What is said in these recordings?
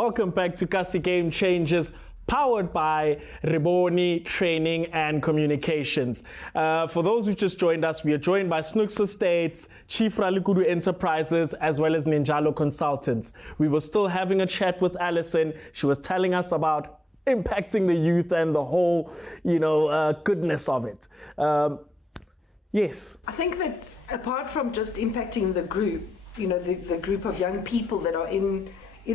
Welcome back to Kasi Game Changers, powered by Riboni Training and Communications. For those who've just joined us, we are joined by Snooks Estate, Chief Ralekhudu Enterprises, as well as Ninjalo Consultants. We were still having a chat with Alison. She was telling us about impacting the youth and the whole, goodness of it. Yes. I think that apart from just impacting the group, the group of young people that are in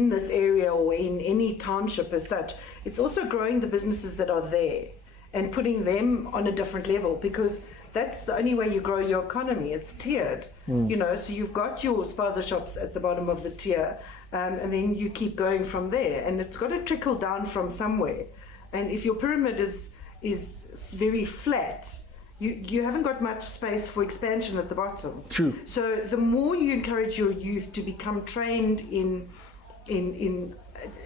this area or in any township as such, it's also growing the businesses that are there and putting them on a different level, because that's the only way you grow your economy. It's tiered, so you've got your spaza shops at the bottom of the tier, and then you keep going from there, and it's got to trickle down from somewhere. And if your pyramid is very flat, you haven't got much space for expansion at the bottom. True. So the more you encourage your youth to become trained in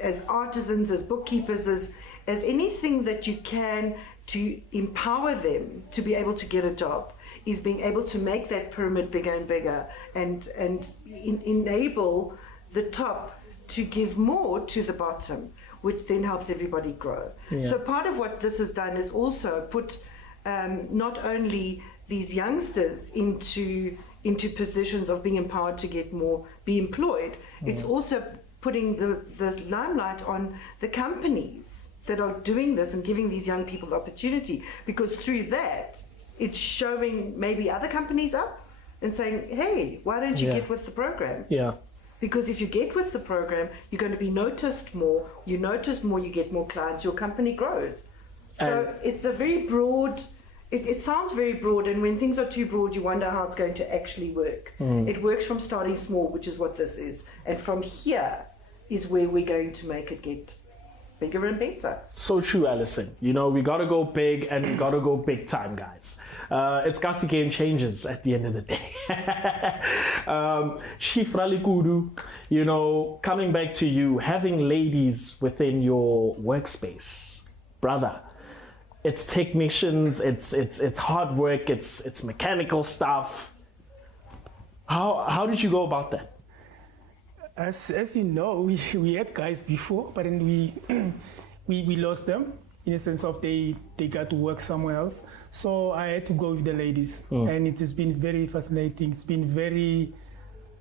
as artisans, as bookkeepers, as anything that you can to empower them to be able to get a job, is being able to make that pyramid bigger and bigger, and enable the top to give more to the bottom, which then helps everybody grow. Yeah. So part of what this has done is also put not only these youngsters into positions of being empowered to be employed, it's also putting the limelight on the companies that are doing this and giving these young people the opportunity, because through that it's showing maybe other companies up and saying, hey, why don't you get with the program? Yeah. Because if you get with the program, you're going to be noticed more. You notice more, you get more clients, your company grows. So it's a very broad, it sounds very broad, and when things are too broad, you wonder how it's going to actually work. It works from starting small, which is what this is. And from here is where we're going to make it get bigger and better. So true, Alison. We got to go big, and we got to go big time, guys. It's Kasi Game Changers at the end of the day. Chief Ralekhudu, coming back to you, having ladies within your workspace, brother, it's technicians, it's hard work, it's mechanical stuff. How did you go about that? As you know, we had guys before, but then we lost them in the sense of they got to work somewhere else. So I had to go with the ladies, and it has been very fascinating. It's been very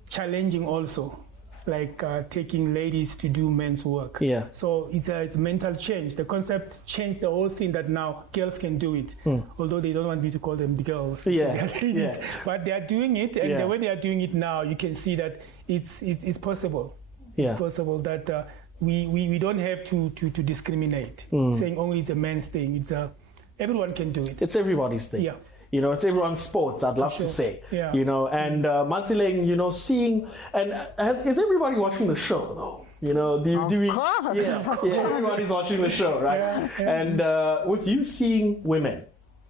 challenging also, like taking ladies to do men's work. Yeah. So it's a mental change. The concept changed the whole thing, that now girls can do it, although they don't want me to call them the girls. Yeah. So they are ladies, but they are doing it, and the way they are doing it now, you can see that it's possible. Yeah. It's possible that we don't have to discriminate, saying only it's a man's thing. It's everyone can do it. It's everybody's thing. Yeah. It's everyone's sports, I'd love to say. Yeah. And Matileng, seeing, and is everybody watching the show though? Of course. Yeah, everybody's watching the show, right? Yeah. And with you seeing women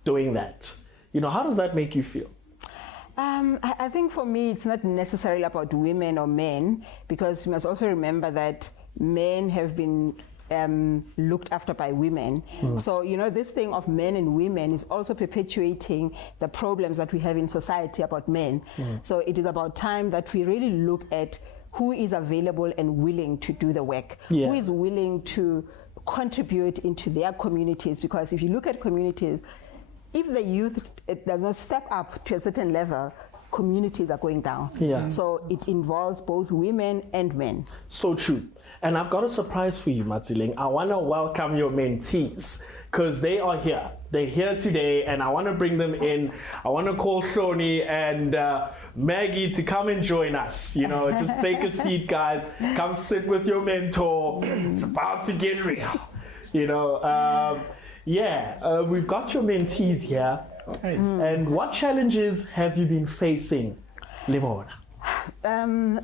doing that, how does that make you feel? I think for me, it's not necessarily about women or men, because you must also remember that men have been looked after by women. So, this thing of men and women is also perpetuating the problems that we have in society about men. So it is about time that we really look at who is available and willing to do the work, who is willing to contribute into their communities. Because if you look at communities, if the youth does not step up to a certain level, communities are going down. Yeah. So it involves both women and men. So true. And I've got a surprise for you, Matileng. I want to welcome your mentees, because they are here. They're here today, and I want to bring them in. I want to call Shoni and Maggie to come and join us. Just take a seat, guys. Come sit with your mentor. It's about to get real. We've got your mentees here. And what challenges have you been facing, Lebona?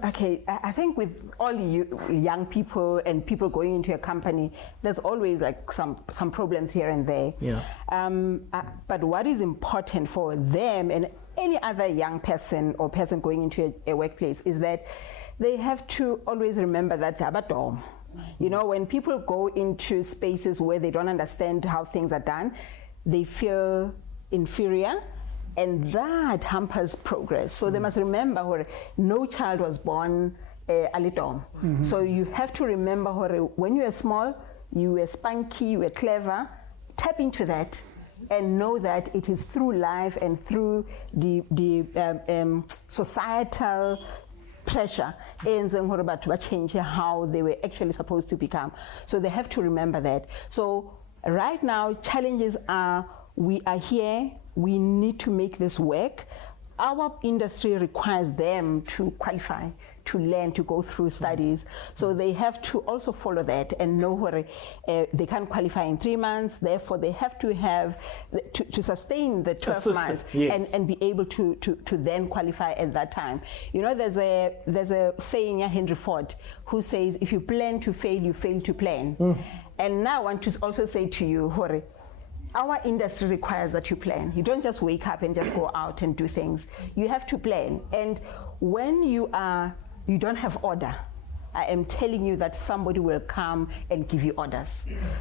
Okay, I think with all you young people and people going into a company, there's always like some problems here and there. Yeah. But what is important for them and any other young person or person going into a workplace is that they have to always remember that they're abadom. When people go into spaces where they don't understand how things are done, they feel inferior, and that hampers progress. So they must remember no child was born alidom. So you have to remember when you were small, you were spunky, you were clever. Tap into that and know that it is through life and through the societal pressure to change how they were actually supposed to become. So they have to remember that. So right now, challenges are, we are here, we need to make this work. Our industry requires them to qualify, to learn, to go through studies. So they have to also follow that and know where they can qualify in 3 months. Therefore, they have to have to sustain the 12 months and be able to then qualify at that time. You know, there's a saying, Henry Ford, who says, if you plan to fail, you fail to plan. And now I want to also say to you, Hore, our industry requires that you plan. You don't just wake up and just go out and do things. You have to plan. And when you don't have order, I am telling you that somebody will come and give you orders.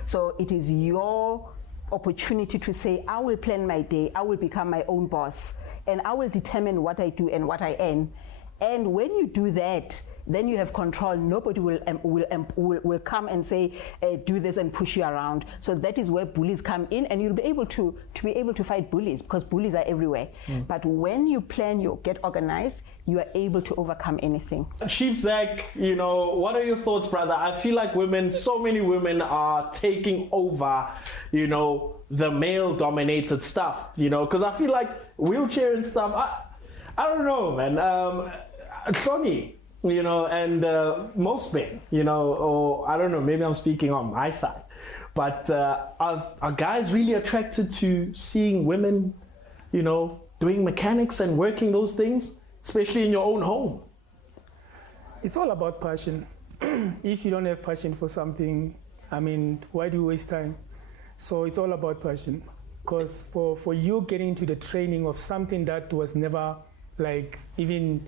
So it is your opportunity to say, I will plan my day, I will become my own boss, and I will determine what I do and what I earn. And when you do that, then you have control. Nobody will come and say, do this and push you around. So that is where bullies come in, and you'll be able to fight bullies, because bullies are everywhere. But when you plan, you get organized, you are able to overcome anything. Chief Zach, you know, what are your thoughts, brother? I feel like so many women are taking over, you know, the male-dominated stuff, you know, because I feel like wheelchair and stuff, I don't know, man. Tony, you know, and most men, you know, or I don't know, maybe I'm speaking on my side, but are guys really attracted to seeing women, you know, doing mechanics and working those things, especially in your own home? It's all about passion. If you don't have passion for something, I mean, why do you waste time? So it's all about passion. Because for you getting into the training of something that was never, like, even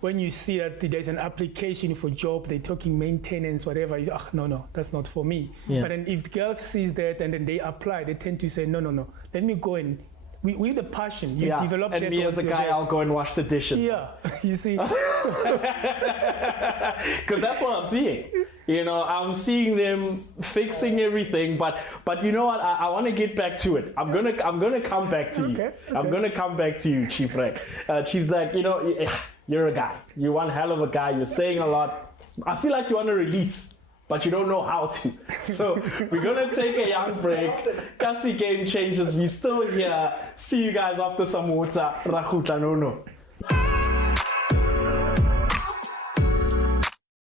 when you see that there's an application for job, they're talking maintenance, whatever, no, that's not for me. But then if girls see that and then they apply, they tend to say, no, let me go and, with the passion, you develop that. And me as a guy, I'll go and wash the dishes. Yeah, you see. Because that's what I'm seeing. You know, I'm seeing them fixing everything, but you know what? I want to get back to it. I'm gonna come back to you. Okay. I'm gonna come back to you, Chief Rek. Chief Zach, you know, you're a guy. You're one hell of a guy. You're saying a lot. I feel like you want to release, but you don't know how to. So we're gonna take a young break. Kasi Game Changers. We still here. See you guys after some water. Ralekhudu.